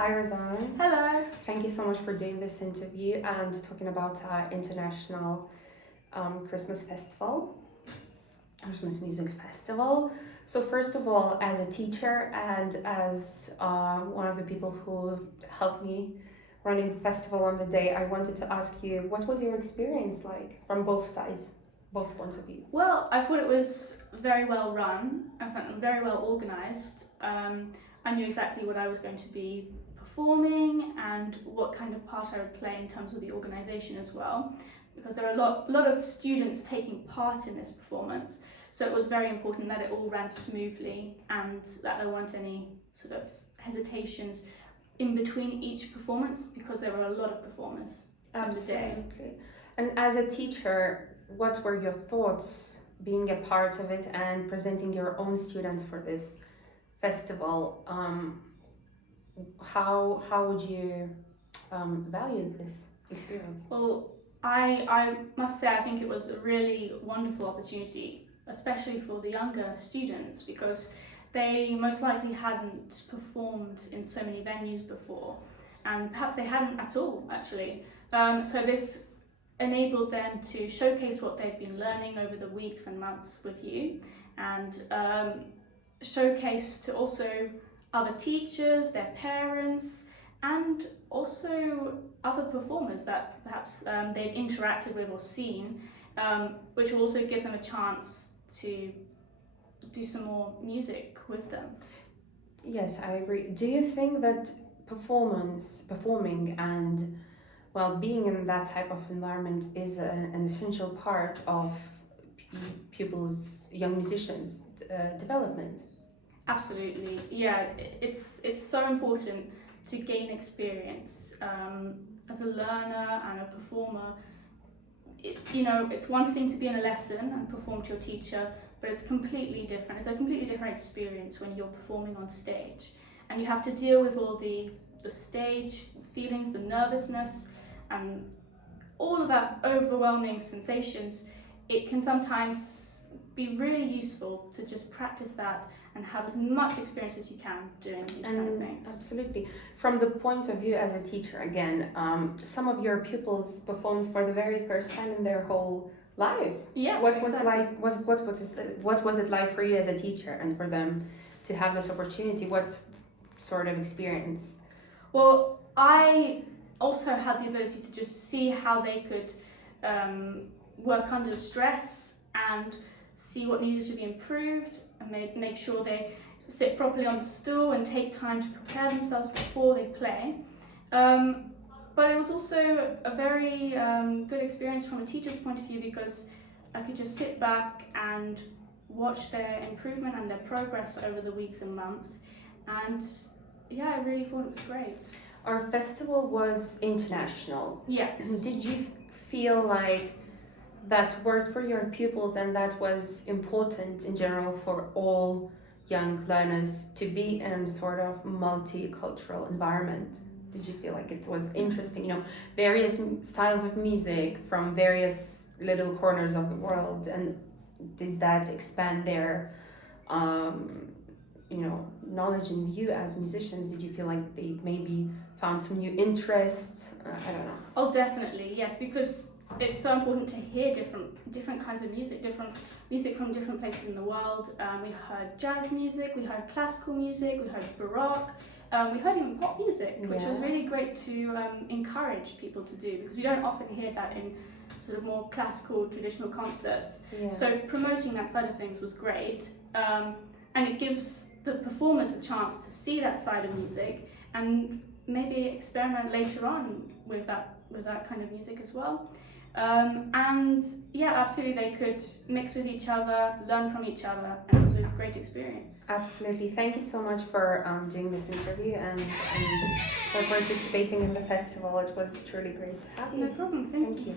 Hi, Roseanne. Hello. Thank you so much for doing this interview and talking about our international Christmas festival, Christmas music festival. So, first of all, as a teacher and as one of the people who helped me running the festival on the day, I wanted to ask you, what was your experience like from both sides, both points of view? Well, I thought it was very well run. I found them very well organised. I knew exactly what I was going to be performing and what kind of part I would play in terms of the organisation as well, because there are a lot of students taking part in this performance. So it was very important that it all ran smoothly and that there weren't any sort of hesitations in between each performance, because there were a lot of performers on the day. Absolutely. And as a teacher, what were your thoughts being a part of it and presenting your own students for this festival? How would you value this experience? Well, I must say I think it was a really wonderful opportunity, especially for the younger students, because they most likely hadn't performed in so many venues before, and perhaps they hadn't at all actually. So this enabled them to showcase what they've been learning over the weeks and months with you, and showcase to also other teachers, their parents, and also other performers that perhaps they've interacted with or seen, which will also give them a chance to do some more music with them. Yes, I agree. Do you think that performing, and well, being in that type of environment is an essential part of pupils, young musicians' development? Absolutely, yeah. It's so important to gain experience as a learner and a performer. It's one thing to be in a lesson and perform to your teacher, but it's completely different. It's a completely different experience when you're performing on stage, and you have to deal with all the stage feelings, the nervousness, and all of that overwhelming sensations. It can sometimes be really useful to just practice that and have as much experience as you can doing these kind of things. Absolutely. From the point of view as a teacher, again, some of your pupils performed for the very first time in their whole life. Yeah. What exactly. was like? What was it like for you as a teacher, and for them to have this opportunity? What sort of experience? Well, I also had the ability to just see how they could work under stress and see what needed to be improved, and make sure they sit properly on the stool and take time to prepare themselves before they play. But it was also a very good experience from a teacher's point of view, because I could just sit back and watch their improvement and their progress over the weeks and months. And yeah, I really thought it was great. Our festival was international. Yes. Did you feel like that worked for your pupils, and that was important in general for all young learners to be in a sort of multicultural environment? Did you feel like it was interesting? Various styles of music from various little corners of the world, and did that expand their knowledge and view as musicians? Did you feel like they maybe found some new interests? I don't know. Oh, definitely, yes, because it's so important to hear different kinds of music, different music from different places in the world. We heard jazz music, we heard classical music, we heard baroque, we heard even pop music, which was really great to encourage people to do, because we don't often hear that in sort of more classical traditional concerts. Yeah. So promoting that side of things was great, and it gives the performers a chance to see that side of music and maybe experiment later on with that kind of music as well. And yeah, absolutely, they could mix with each other, learn from each other, and it was a great experience. Absolutely. Thank you so much for doing this interview and for participating in the festival. It was truly great to have you. No problem, thank you.